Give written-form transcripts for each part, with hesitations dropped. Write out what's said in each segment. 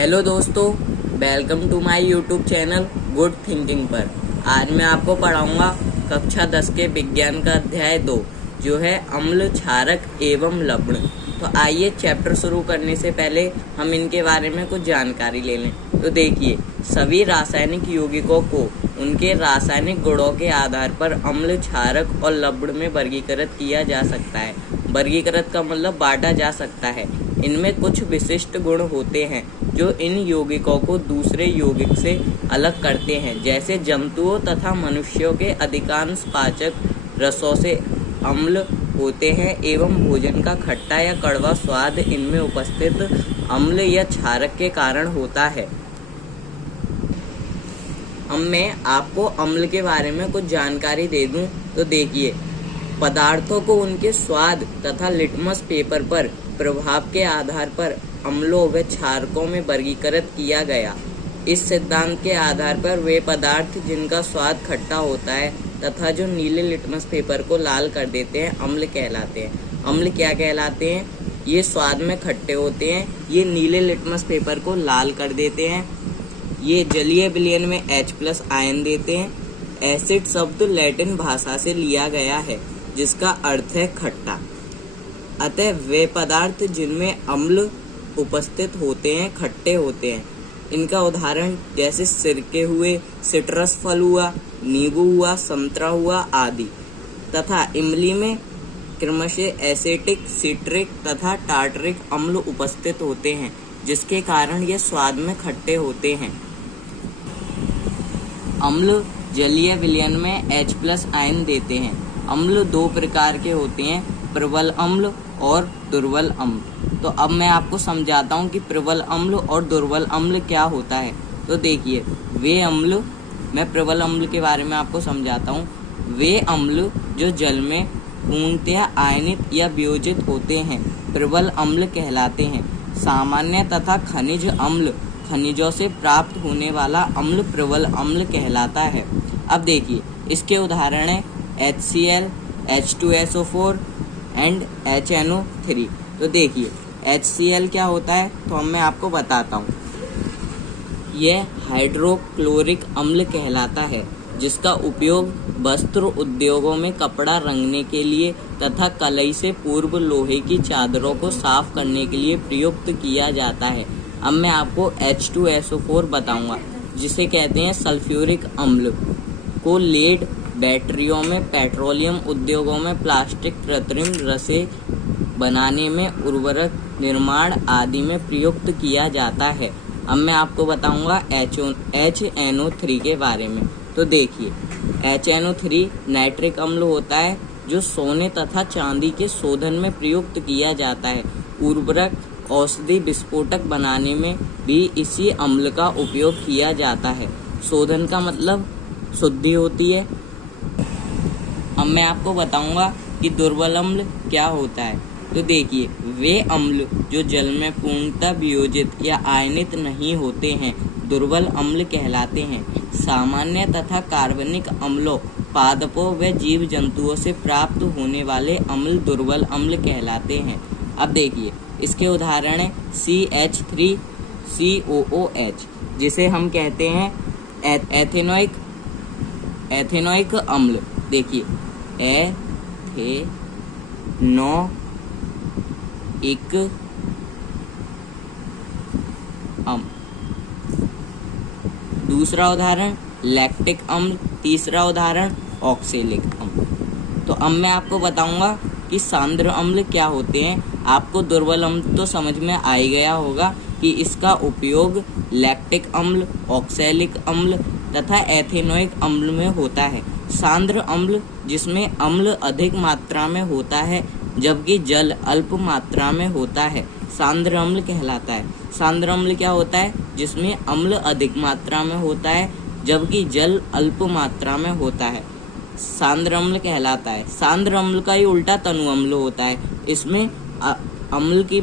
Hello दोस्तों, welcome to my YouTube channel good thinking पर। आज मैं आपको पढ़ाऊंगा कक्षा 10 के विज्ञान का अध्याय 2 जो है अम्ल, क्षारक एवं लवण। तो आइए चैप्टर शुरू करने से पहले हम इनके बारे में कुछ जानकारी ले लें। तो देखिए, सभी रासायनिक यौगिकों को उनके रासायनिक गुणों के आधार पर अम्ल, क्षारक और लवण में वर्गीकृत किया जा सकता है। वर्गीकृत का मतलब बांटा जा सकता है। इनमें कुछ विशिष्ट गुण होते हैं जो इन यौगिकों को दूसरे यौगिक से अलग करते हैं। जैसे जंतुओं तथा मनुष्यों के अधिकांश पाचक रसों से अम्ल होते हैं एवं भोजन का खट्टा या कड़वा स्वाद इनमें उपस्थित अम्ल या क्षारक के कारण होता है। अब मैं आपको अम्ल के बारे में कुछ जानकारी दे दूं तो देखिए, पदार्थों को उनके स्वाद तथा लिटमस पेपर पर प्रभाव के आधार पर अम्लों व क्षारकों में वर्गीकृत किया गया। इस सिद्धांत के आधार पर वे पदार्थ जिनका स्वाद खट्टा होता है तथा जो नीले लिटमस पेपर को लाल कर देते हैं अम्ल कहलाते हैं। अम्ल क्या कहलाते हैं? ये स्वाद में खट्टे होते हैं, ये नीले लिटमस पेपर को लाल कर देते हैं, ये जलीय विलयन में H+ आयन देते हैं। एसिड शब्द लैटिन भाषा से लिया गया है जिसका अर्थ है खट्टा। अतः वे पदार्थ जिनमें अम्ल उपस्थित होते हैं खट्टे होते हैं। इनका उदाहरण जैसे सिरके हुए, सिट्रस फल हुआ, नींबू हुआ, संतरा हुआ आदि। तथा इमली में क्रमशः एसिटिक, सिट्रिक तथा टार्टरिक अम्ल उपस्थित होते हैं जिसके कारण ये स्वाद में खट्टे होते हैं। अम्ल जलीय विलयन में H+ आयन देते हैं। अम्ल दो प्रकार के होते हैं, प्रबल अम्ल और दुर्बल अम्ल। तो अब मैं आपको समझाता हूँ कि प्रबल अम्ल और दुर्बल अम्ल क्या होता है। तो देखिए, वे अम्ल, मैं प्रबल अम्ल के बारे में आपको समझाता हूँ। वे अम्ल जो जल में पूर्णतया आयनित या वियोजित होते हैं प्रबल अम्ल कहलाते हैं। सामान्य तथा खनिज अम्ल, खनिजों से प्राप्त होने वाला अम्ल प्रबल अम्ल कहलाता है। अब देखिए, इसके उदाहरण है HCl, H2SO4 एंड HNO3। तो देखिए, HCl क्या होता है तो अब मैं आपको बताता हूँ। यह हाइड्रोक्लोरिक अम्ल कहलाता है जिसका उपयोग वस्त्र उद्योगों में कपड़ा रंगने के लिए तथा कलई से पूर्व लोहे की चादरों को साफ करने के लिए प्रयुक्त किया जाता है। अब मैं आपको H2SO4 बताऊंगा जिसे कहते हैं सल्फ्यूरिक अम्ल, को लेड, बैटरियों में, पेट्रोलियम उद्योगों में, प्लास्टिक कृत्रिम रसें बनाने में, उर्वरक निर्माण आदि में प्रयुक्त किया जाता है। अब मैं आपको बताऊंगा HNO3 के बारे में। तो देखिए, HNO3 नाइट्रिक अम्ल होता है जो सोने तथा चांदी के शोधन में प्रयुक्त किया जाता है। उर्वरक, औषधि, विस्फोटक बनाने में भी इसी अम्ल का उपयोग किया जाता है। शोधन का मतलब शुद्धि होती है। अब मैं आपको बताऊंगा कि दुर्बल अम्ल क्या होता है। तो देखिए, वे अम्ल जो जल में पूर्णतः वियोजित या आयनित नहीं होते हैं दुर्बल अम्ल कहलाते हैं। सामान्य तथा कार्बनिक अम्लों, पादपों व जीव जंतुओं से प्राप्त होने वाले अम्ल दुर्बल अम्ल कहलाते हैं। अब देखिए, इसके उदाहरण है CH3COOH जिसे हम कहते हैं एथेनोइक अम्ल। देखिए, एथेनोइक अम्ल। दूसरा उदाहरण लैक्टिक अम्ल। तीसरा उदाहरण ऑक्सैलिक अम्ल। तो अब मैं आपको बताऊंगा कि सांद्र अम्ल क्या होते हैं। आपको दुर्बल अम्ल तो समझ में आ ही गया होगा कि इसका उपयोग लैक्टिक अम्ल, ऑक्सैलिक अम्ल तथा एथेनोइक अम्ल में होता है। सांद्र अम्ल जिसमें अम्ल अधिक मात्रा में होता है जबकि जल अल्प मात्रा में होता है, सांद्र अम्ल कहलाता है। सांद्र अम्ल क्या होता है? जिसमें अम्ल अधिक मात्रा में होता है जबकि जल अल्प मात्रा में होता है, सांद्र अम्ल कहलाता है। सांद्र अम्ल का ही उल्टा तनु अम्ल होता है। इसमें अम्ल की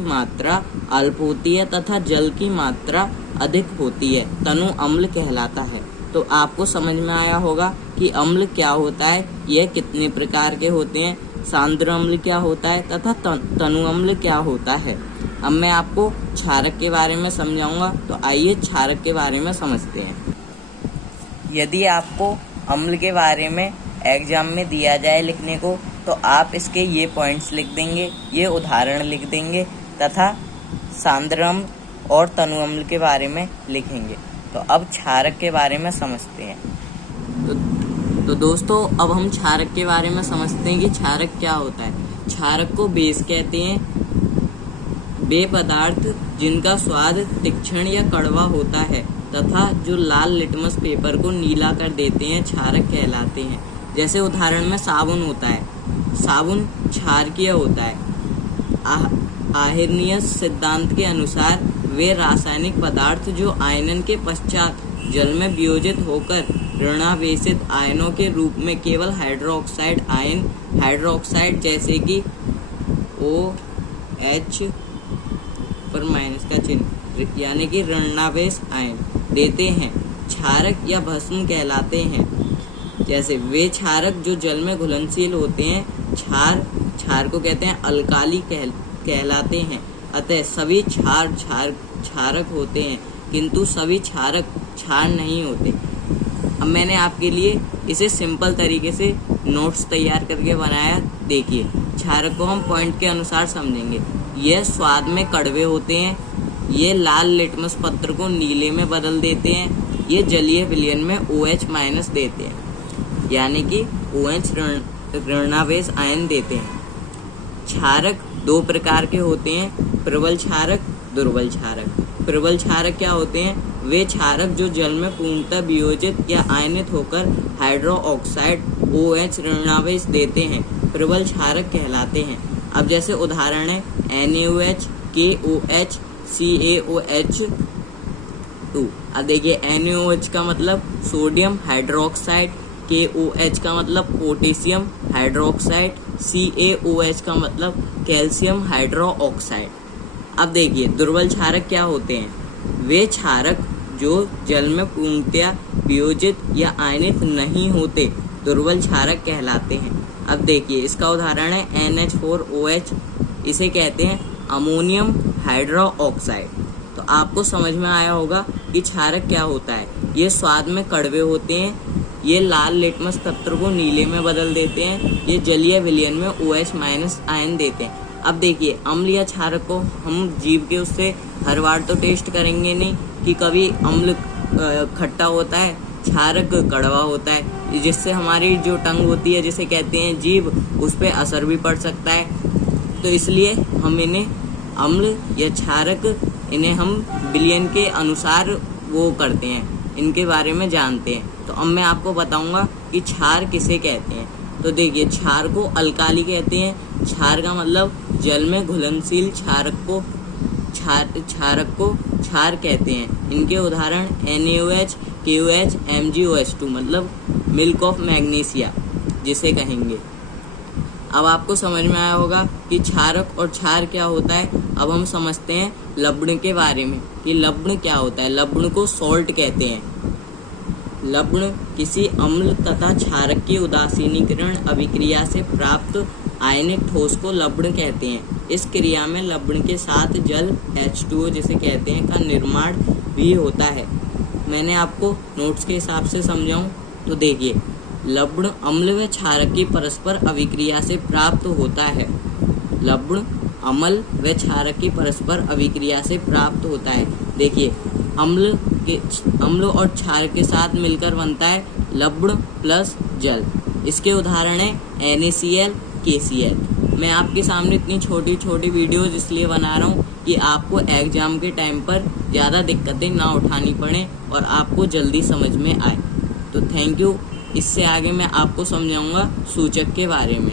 मात्रा अल्प होती है तथा जल की मात्रा अधिक होती है, तनु अम्ल कहलाता है। तो आपको समझ में आया होगा कि अम्ल क्या होता है, यह कितने प्रकार के होते हैं, सांद्र अम्ल क्या होता है तथा तनु अम्ल क्या होता है। अब मैं आपको क्षारक के बारे में समझाऊंगा, तो आइए क्षारक के बारे में समझते हैं। यदि आपको अम्ल के बारे में एग्जाम में दिया जाए लिखने को, तो आप इसके ये पॉइंट्स लिख देंगे, ये उदाहरण लिख देंगे तथा सांद्र अम्ल और तनु अम्ल के बारे में लिखेंगे। तो अब क्षारक के बारे में समझते हैं। तो दोस्तों, अब हम क्षारक के बारे में समझते हैं कि क्षारक क्या होता है। क्षारक को बेस कहते हैं। वे पदार्थ जिनका स्वाद तीक्ष्ण या कड़वा होता है तथा जो लाल लिटमस पेपर को नीला कर देते हैं, क्षारक कहलाते हैं। जैसे उदाहरण में साबुन होता है, साबुन क्षारकीय होता है। आर्हेनियस सिद्धांत के अनुसार वे रासायनिक पदार्थ जो आयनन के पश्चात जल में वियोजित होकर ऋणावेशित आयनों के रूप में केवल हाइड्रोक्साइड आयन, हाइड्रोक्साइड जैसे कि OH पर माइनस का चिन्ह यानी कि ऋणावेश आयन देते हैं, क्षारक या भस्म कहलाते हैं। जैसे वे क्षारक जो जल में घुलनशील होते हैं, क्षार को कहते हैं अल्काली कहलाते हैं। अतः सभी क्षारक होते हैं, किंतु सभी क्षारक क्षार नहीं होते। अब मैंने आपके लिए इसे सिंपल तरीके से नोट्स तैयार करके बनाया। देखिए, क्षारक को हम पॉइंट के अनुसार समझेंगे। ये स्वाद में कड़वे होते हैं, ये लाल लिटमस पत्र को नीले में बदल देते हैं, ये जलीय विलयन में OH- देते हैं यानी कि OH ऋणावेश आयन देते हैं। क्षारक दो प्रकार के होते हैं, प्रबल क्षारक, दुर्बल क्षारक। प्रबल क्षारक क्या होते हैं? वे क्षारक जो जल में पूर्णतः वियोजित या आयनित होकर हाइड्रोक्साइड OH ऋणावेश देते हैं, प्रबल क्षारक कहलाते हैं। अब जैसे उदाहरण है NaOH, KOH, CaOH2। अब देखिए, NaOH का मतलब सोडियम हाइड्रोक्साइड, KOH का मतलब पोटेशियम हाइड्रोक्साइड, CaOH का मतलब कैल्शियम हाइड्रोक्साइड। अब देखिए, दुर्बल क्षारक क्या होते हैं? वे क्षारक जो जल में पूर्णतया वियोजित या आयनित नहीं होते, दुर्बल क्षारक कहलाते हैं। अब देखिए, इसका उदाहरण है NH4OH, इसे कहते हैं अमोनियम हाइड्रोक्साइड। तो आपको समझ में आया होगा कि क्षारक क्या होता है। ये स्वाद में कड़वे होते हैं, ये लाल लिटमस पत्र को नीले में बदल देते हैं, ये जलीय विलयन में OH- आयन देते हैं। अब देखिए, अम्ल या क्षारक को हम जीभ के उससे हर बार तो टेस्ट करेंगे नहीं कि कभी अम्ल खट्टा होता है, क्षारक कड़वा होता है, जिससे हमारी जो टंग होती है, जिसे कहते हैं जीभ, उस पर असर भी पड़ सकता है। तो इसलिए हम इन्हें अम्ल या क्षारक, इन्हें हम विलयन के अनुसार वो करते हैं, इनके बारे में जानते हैं। तो अब मैं आपको बताऊंगा कि क्षार किसे कहते हैं। तो देखिए, क्षार को अल्काली कहते हैं। क्षार का मतलब जल में घुलनशील क्षारक को क्षार कहते हैं। इनके उदाहरण NaOH, KOH, MgOH2 मतलब मिल्क ऑफ मैग्नीशिया जिसे कहेंगे। अब आपको समझ में आया होगा कि क्षारक और क्षार क्या होता है। अब हम समझते हैं लवण के बारे में कि लवण क्या होता है। लवण को सॉल्ट कहते हैं। लवण किसी अम्ल तथा क्षारक की उदासीनीकरण अभिक्रिया से प्राप्त आयनिक ठोस को लवण कहते हैं। इस क्रिया में लवण के साथ जल H2O जिसे कहते हैं का निर्माण भी होता है। मैंने आपको नोट्स के हिसाब से समझाऊं तो देखिए, लवण अम्ल व क्षारक की परस्पर अभिक्रिया से प्राप्त होता है। लवण अम्ल व क्षारक की परस्पर अभिक्रिया से प्राप्त होता है। देखिए, अम्ल और क्षारक के साथ मिलकर बनता है लवण प्लस जल। इसके उदाहरण है NaCl, KCl। मैं आपके सामने इतनी छोटी छोटी वीडियोज इसलिए बना रहा हूँ कि आपको एग्जाम के टाइम पर ज़्यादा दिक्कतें ना उठानी पड़े और आपको जल्दी समझ में आए। तो थैंक यू। इससे आगे मैं आपको समझाऊंगा सूचक के बारे में।